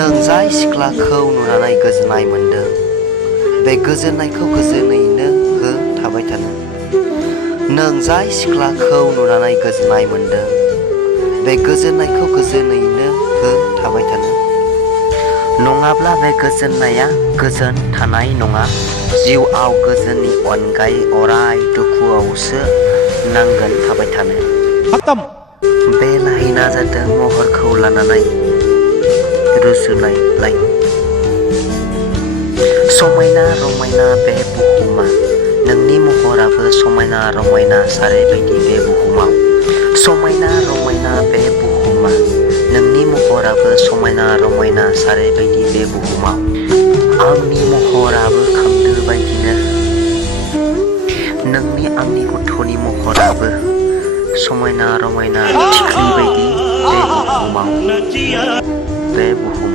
नों जाय सिख्लाखौ नुनानै गोजोननाय मोनदों बे गोजोननायखौ गोजोनैनो हो थाबाय थानो। नों जाय सिख्लाखौ नुनानै गोजोननाय मोनदों बे गोजोननायखौ गोजोनैनो हो थाबाय थानो। नङाब्ला बे गोजोननाया गोजोन थानाय नङा। जिउआव गोजोननि अनगायै अराय दुखुआवसो नांगोन थाबाय थानो। बे लाइना जादों महरखौ लानानै रुजुनायलाय। समायना रमायना बे बुहुमा नोंनि महराबो समायना रमायना सारैबायदि बे बुहुमाव। समायना रमायना बे बुहुमा नोंनि महराबो समायना रमायना सारैबायदि बे बुहुमाव। आंनि महराबो खोमदो बायदिनो नोंनि आंनि गथ'नि महराबो समायना रमायना थिख्लि बायदि बे बुहुमाव।